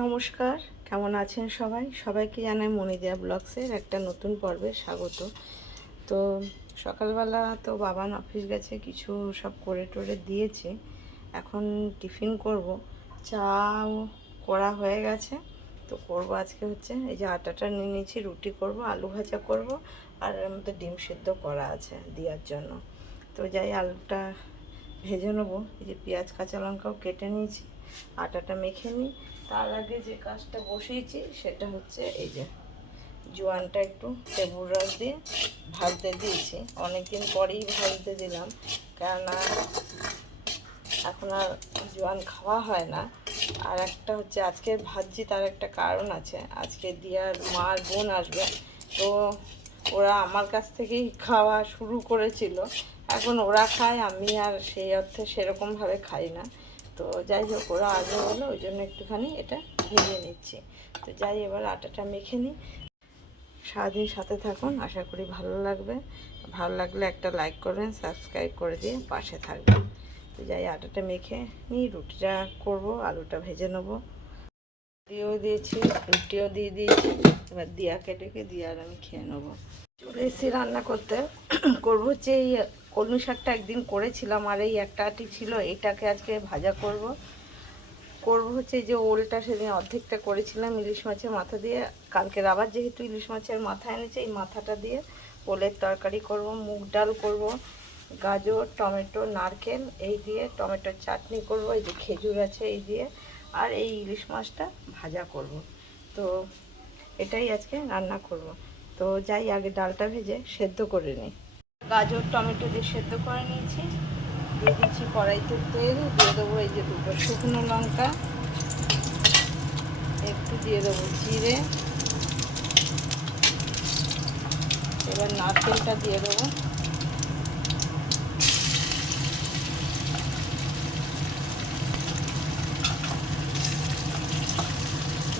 নমস্কার, কেমন আছেন সবাই? সবাইকে জানাই মনিদিয়া ব্লগসের একটা নতুন পর্বে স্বাগত। তো সকালবেলা তো বাবান অফিস গেছে, কিছু সব করে টোরে দিয়েছে। এখন টিফিন করব। চাও করা হয়ে গেছে। তো করব আজকে হচ্ছে, এই যে আটাটা নিয়ে নিয়েছি, রুটি করব, আলু ভাজা করব, আর এর মধ্যে ডিম সিদ্ধ করা আছে দেওয়ার জন্য। তো যাই, আলুটা ভেজে নেব। এই যে পেঁয়াজ, কাঁচা লঙ্কাও কেটে নিয়েছি, আটাটা মেখে নিই। তার আগে যে কাজটা বসিয়েছি সেটা হচ্ছে এই যে জোয়ানটা একটু লেবুর রস দিয়ে ভাজতে দিয়েছি। অনেকদিন পরেই ভাজতে দিলাম, কেননা এখন আর জোয়ান খাওয়া হয় না। আর একটা হচ্ছে আজকে ভাজছি, তার একটা কারণ আছে। আজকে দিয়ার মার বোন আসবে, তো ওরা আমার কাছ থেকেই খাওয়া শুরু করেছিল। এখন ওরা খায়, আমি আর সেই অর্থে সেরকমভাবে খাই না। তো যাই হোক, ওরা আগে বলো ওই জন্য একটুখানি এটা ভেজে নিচ্ছি। তো যাই, এবার আটাটা মেখে নিই। সারাদিন সাথে থাকুন, আশা করি ভালো লাগবে। ভালো লাগলে একটা লাইক করবেন, সাবস্ক্রাইব করে দিয়ে পাশে থাকবেন। তো যাই, আটাটা মেখে নিই, রুটিটা করব, আলুটা ভেজে নেব। রুটিও দিয়েছি, রুটিও দিয়ে দিয়েছি। এবার দিয়া কেটেকে দিয়ে আর আমি খেয়ে নেব। চলে এসেছি রান্না করতে করব এই কলমি শাকটা একদিন করেছিলাম আর এই একটা আটি ছিল, এটাকে আজকে ভাজা করব। করব হচ্ছে যে ওলটা সেদিন অর্ধেকটা করেছিলাম ইলিশ মাছের মাথা দিয়ে। কালকের আবার যেহেতু ইলিশ মাছের মাথা এনেছে, এই মাথাটা দিয়ে ওলের তরকারি করব, মুগ ডাল করব, গাজর, টমেটো, নারকেল, এই দিয়ে টমেটোর চাটনি করব, এই যে খেজুর আছে এই দিয়ে, আর এই ইলিশ মাছটা ভাজা করব। তো এটাই আজকে রান্না করব। তো যাই, আগে ডালটা ভেজে সেদ্ধ করে নিই। গাজর, টমেটো দিয়ে সেদ্ধ করে নিয়েছি। দিয়ে দিচ্ছি কড়াইতে তেল, দিয়ে দেবো এই যে দুটো শুকনো লঙ্কা। একটু দিয়ে দেবো জিরে। এবার নারকেলটা দিয়ে দেবো।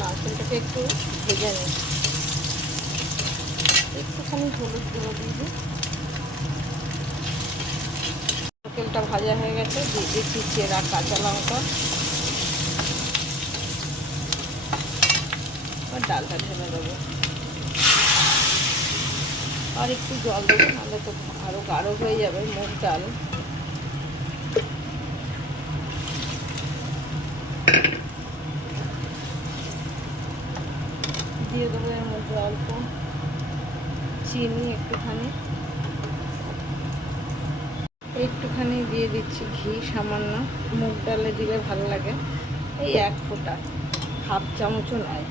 নারকেলটাকে একটু ভেজে নিই একটুখানি হলুদ গুঁড়ো দিয়ে দিই নারকেলটা ভাজা হয়ে গেছে, দিয়ে দিচ্ছি চেরা কাঁচা লঙ্কা। ডালটা ঢেলে দেবো। আর একটু জল দেবো, নাহলে তো আরও গাঢ় হয়ে যাবে মুগ ডাল। দিয়ে দেবো এর মধ্যে অল্প চিনি একটুখানি দিয়ে দিচ্ছি ঘি সামান্য, মুগ ডালে দিলে ভালো লাগে। এই এক ফোঁটা, হাফ চামচও নয়।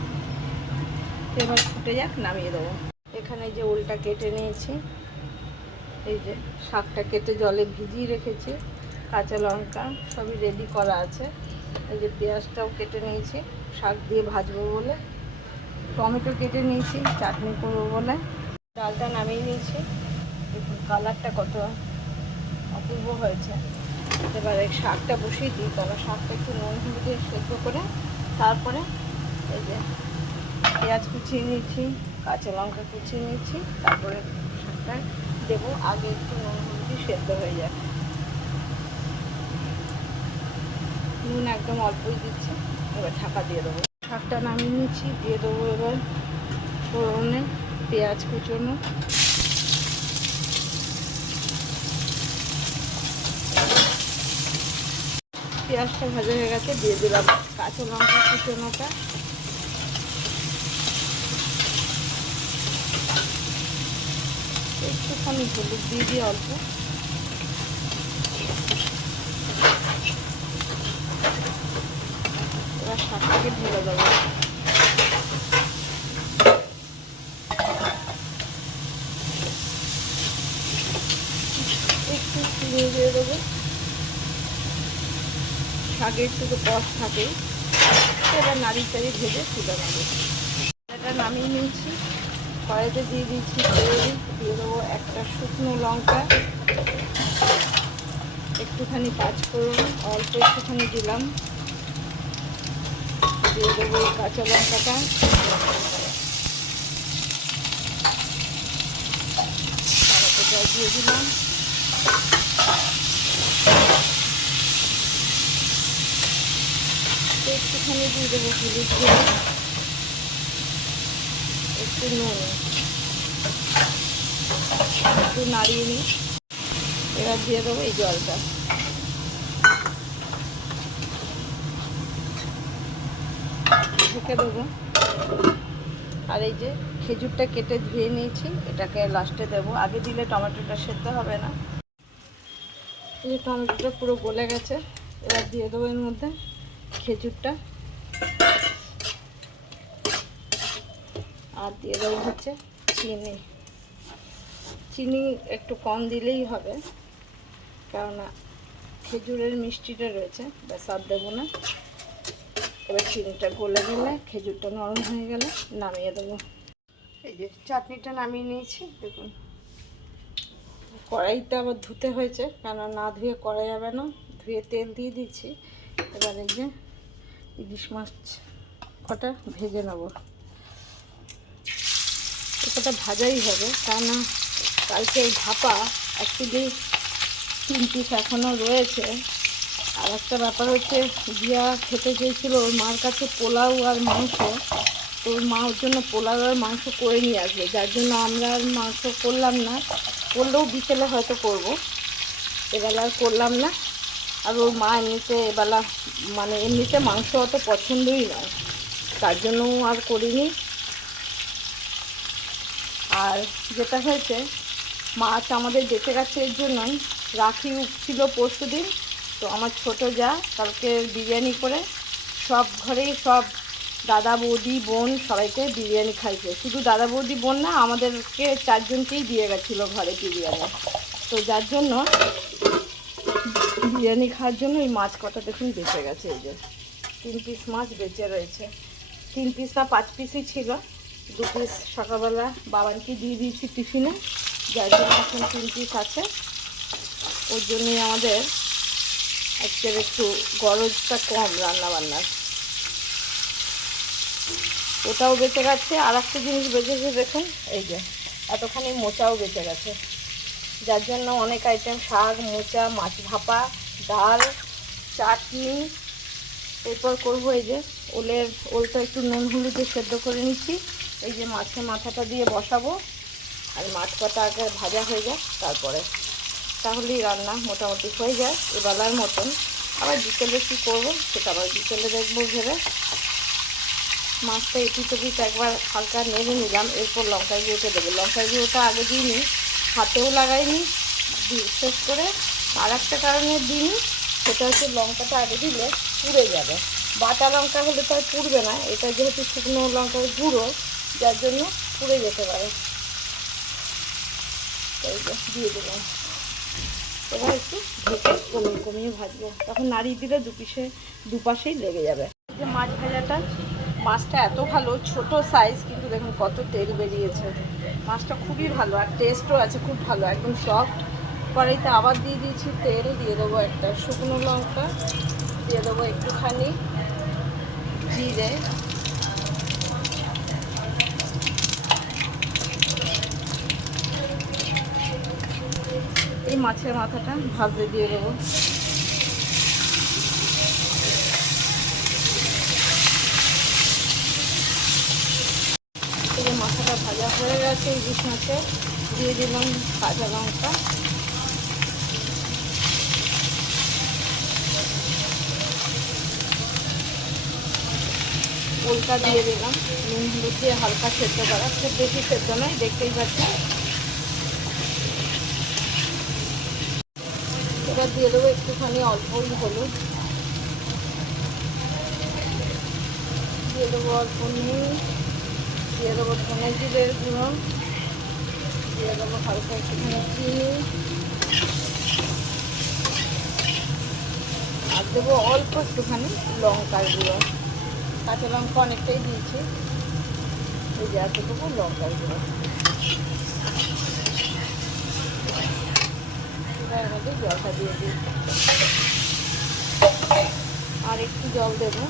এবার ফুটে যাক, নামিয়ে দেবো। এখানে যে উলটা কেটে নিয়েছি। এই যে শাকটা কেটে জলে ভিজিয়ে রেখেছি। কাঁচা লঙ্কা সবই রেডি করা আছে। এই যে পেঁয়াজটাও কেটে নিয়েছি। শাক দিয়ে ভাজবো বলে। টমেটো কেটে নিয়েছি, চাটনি করব বলে। ডালটা নামিয়ে নিয়েছি। দেখুন কালারটা কত অপূর্ব হয়েছে। এবারে শাকটা বসিয়ে দিই, তবে শাকটা একটু নুন হলুদ সেদ্ধ করে তারপরে এই যে পেঁয়াজ কুচিয়ে নিয়েছি, কাঁচা লঙ্কা কুচিয়ে নিয়েছি, তারপরে শাকটা দেবো, আগে একটু নুন হলুদ সেদ্ধ হয়ে যায় নুন একদম অল্পই দিচ্ছি, এবার ঢাকা দিয়ে দেবো। শাকটা নামিয়ে নিয়েছি দিয়ে দেবো এবার ফোড়নে পেঁয়াজ কুচোনো পেঁয়াজটা ভাজা হয়ে গেছে, দিয়ে দিলাম কাঁচা লঙ্কা কুচোনোটা একটুখানি হলুদ দিয়ে দিই অল্প। এবার শাকটাকে ঢেলে দেবো একটু দিয়ে দিয়ে দেবো শাকে একটু তো থাকে। এবার নাড়ি চাড়ি ভেজে তুলে নেব। এটা নামিয়ে নিয়েছি। কড়াইতে দিয়ে দিচ্ছি দিয়ে দেবো একটা শুকনো লঙ্কা। একটুখানি পাঁচ করুন অল্প একটুখানি দিলাম। দিয়ে দেবো কাঁচা লঙ্কাটা। দিয়ে দিলাম। একটু একটুখানি দিয়ে দেবো হলুদ গুঁড়ো। একটু নুন। একটু নাড়িয়ে নিই। এবার দিয়ে দেবো এই জলটা। ঢেকে দেবো। আর এই যে খেজুরটা কেটে ধুয়ে নিয়েছি, এটাকে লাস্টে দেবো। আগে দিলে টমেটোটা সেদ্ধ হবে না। এই টমেটোটা পুরো গলে গেছে, এবার দিয়ে দেবো এর মধ্যে খেজুরটা। আর দিয়ে দেবো হচ্ছে চিনি। চিনি একটু কম দিলেই হবে, কেননা খেজুরের মিষ্টিটা রয়েছে, ব্যাস দেবো না। এবার চিনিটা গলে গেলে খেজুরটা নরম হয়ে গেলে নামিয়ে দেবো। এই যে চাটনিটা নামিয়ে নিয়েছি, দেখুন। কড়াইটা আবার ধুতে হয়েছে কেন না ধুয়ে করা যাবে না। ধুয়ে তেল দিয়ে দিচ্ছি এবার এই যে ইলিশ মাছ কটা ভেজে নেব। কটা ভাজাই হবে, তা কেননা কালকে ভাপা অ্যাকচুয়ালি তিন পিস এখনও রয়েছে। আর একটা ব্যাপার হচ্ছে দিয়া খেতে চেয়েছিল ওর মার কাছে পোলাও আর মাংস। ওর মা ওর জন্য পোলাও আর মাংস করে নিয়ে আসবে। যার জন্য আমরা আর মাংস করলাম না, করলেও বিকেলে হয়তো করব। এবেলা আর করলাম না। আর ওর মা এমনিতে এবেলা মানে এমনিতে মাংস অত পছন্দই নয়। তার জন্য আর করিনি। আর যেটা হয়েছে মাছ আমাদের বেঁচে গেছে এর জন্যই। রাখি ছিল পরশু দিন, তো আমার ছোট যা, কালকে বিরিয়ানি করে সব ঘরেই সব দাদা, বৌদি, বোন সবাইকে বিরিয়ানি খাইছে শুধু দাদা, বৌদি, বোন না, আমাদেরকে চারজনকেই দিয়ে গেছিল ঘরে বিরিয়ানি। তো যার জন্য বিরিয়ানি খাওয়ার জন্য এই মাছ কটা দেখুন বেঁচে গেছে এই যে। তিন পিস মাছ বেঁচে রয়েছে। তিন পিস না, পাঁচ পিসই ছিল। দু পিস সকালবেলা বাবানকে দিয়ে দিয়েছি টিফিনে। যার জন্য এখন তিন পিস আছে। ওর জন্যই আমাদের আজকের একটু গরজটা কম রান্না বান্নার ওটাও বেঁচে গেছে। আর একটা জিনিস বেঁচেছে দেখুন, এই যে, এতখানি মোচাও বেঁচে গেছে। যার জন্য অনেক আইটেম শাক, মোচা, মাছ ভাপা ডাল, চাটনি, এরপর করব এই যে ওলের, ওলটা একটু নুন হলুদে সেদ্ধ করে নিচ্ছি। এই যে মাছের মাথাটা দিয়ে বসাবো। আর মাছ কটা আগে ভাজা হয়ে যায় তারপরে তাহলেই রান্না মোটামুটি হয়ে যায়, এবেলার মতন। আবার বিকেলে কী করব, সেটা আবার বিকেলে দেখব ভেবে। মাছটা এপিট ওপিট একবার হালকা নেড়ে নিলাম, এরপর লঙ্কা গুঁড়োটা দেবো। লঙ্কা গুঁড়োটা আগে দিইনি, হাতেও লাগাইনি বিশেষ করে আর একটা কারণে দিইনি সেটা হচ্ছে লঙ্কাটা আগে দিলে পুড়ে যাবে। বাটা লঙ্কা হলে তো আর পুড়বে না, এটা যেহেতু শুকনো লঙ্কার গুঁড়ো, যার জন্য পুড়ে যেতে পারে। দিয়ে দিলাম। এবার একটু ঢেকে কমিয়ে কমিয়ে ভাজবো। তখন নাড়িয়ে দিলে দু পিসে দুপাশেই লেগে যাবে। যে মাছ ভাজাটা, মাছটা এত ভালো, ছোট সাইজ কিন্তু দেখুন কত তেল বেরিয়েছে। মাছটা খুবই ভালো, আর টেস্টও আছে খুব ভালো, একদম সফট কড়াইতে আবার দিয়ে দিয়েছি তেল, দিয়ে দেবো একটা শুকনো লঙ্কা, দিয়ে দেবো একটুখানি জিরে। এই মাছের মাথাটা ভাজতে দিয়ে দেবো। মাথাটা ভাজা হয়ে গেছে ইলিশ মাছে দিয়ে দিলাম কাঁচা লঙ্কা। ওলটা দিয়ে দিলাম। নুন হলুদ দিয়ে হালকা সেদ্ধ করা। খুব বেশি সেদ্ধ নয়, দেখতেই পাচ্ছি এবার দিয়ে দেবো একটুখানি অল্পই হলুদ। দিয়ে দেবো অল্প নুন। দিয়ে দেবো ধনে জিরের গুঁড়ো। দিয়ে দেবো হালকা একটুখানি চিনি। আর দেবো অল্প একটুখানি লঙ্কার গুঁড়ো। কাঁচা লঙ্কা অনেকটাই দিয়েছি। এই যে এতটুকু গুঁড়ো এবার মধ্যে জলটা দিয়ে দিই। আর একটু জল দেবো।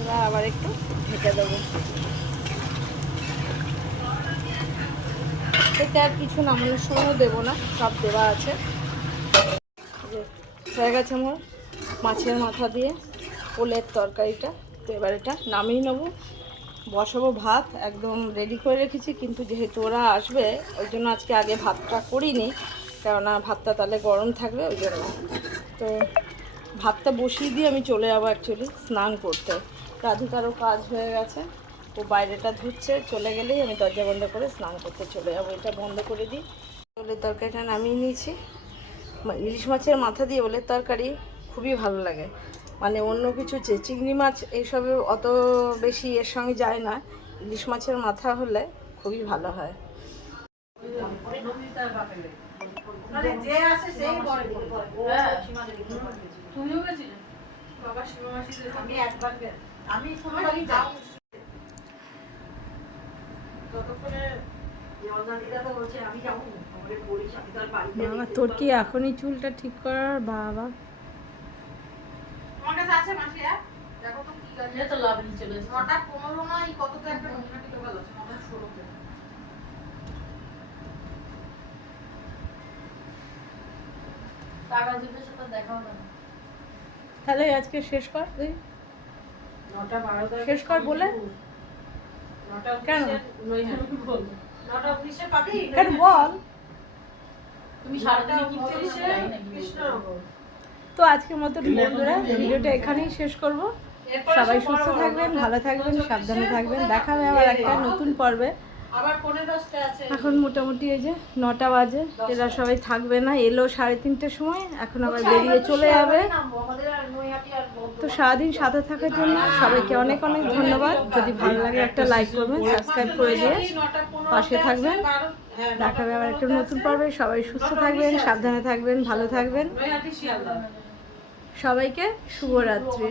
এবার আবার একটু ঢেকে দেবো। এতে আর কিছু নামানোর সময়ও দেবো না, সব দেওয়া আছে। হয়ে গেছে আমার মাছের মাথা দিয়ে, ওলের তরকারিটা। তো এবার এটা নামিয়ে নেব। বসাবো ভাত, একদম রেডি করে রেখেছি, কিন্তু যেহেতু ওরা আসবে, ওই জন্য আজকে আগে ভাতটা করিনি, কেননা ভাতটা তাহলে গরম থাকবে, ওই জন্য। তো ভাতটা বসিয়ে দিয়ে আমি চলে যাব অ্যাকচুয়ালি স্নান করতে। রাধিকারও কাজ হয়ে গেছে, ও বাইরেটা ধুচ্ছে, চলে গেলেই আমি দরজা বন্ধ করে স্নান করতে চলে যাব। এটা বন্ধ করে দিই। ওলের তরকারিটা নামিয়ে নিয়েছি। ইলিশ মাছের মাথা দিয়ে ওলের তরকারি খুবই ভালো লাগে। মানে অন্য কিছু যে চিংড়ি মাছ এইসবে অত বেশি এর সঙ্গে যায় না। ইলিশ মাছের মাথা হলে খুবই ভালো হয়। তুমিও গেছিলে? বাবা সীমা মাসি আমি একবার আমি সময় যাও। ততক্ষণে বাবা তোর কি এখনই চুলটা ঠিক করার বাবা? আছে মাসি হ্যাঁ? দেখো তো কি এটা তো লাভলি চলে এসেছে। নটা পনেরো না এই কত তো একটা নতুন দোকান আছে নটা ষোলোতে। তাহলে আজকে শেষ কর তুই শেষ কর বলে কেন? কেন বল তুমি সারাদিনে। কৃষ্ণনগর তো আজকের মতো বন্ধুরা, ভিডিওটা এখানেই শেষ করব। সবাই সুস্থ থাকবেন, ভালো থাকবেন, সাবধানে থাকবেন। দেখা হবে আবার একটা নতুন পর্বে। এখন মোটামুটি এই যে নটা বাজে, এরা সবাই থাকবে না। এলো সাড়ে তিনটের সময়, এখন আবার বেরিয়ে চলে যাবে। তো সারাদিন সাথে থাকার জন্য সবাইকে অনেক অনেক ধন্যবাদ। যদি ভালো লাগে একটা লাইক করবেন, সাবস্ক্রাইব করে দিয়ে পাশে থাকবেন। দেখা হবে আবার একটা নতুন পর্বে। সবাই সুস্থ থাকবেন, সাবধানে থাকবেন, ভালো থাকবেন। সবাইকে শুভরাত্রি।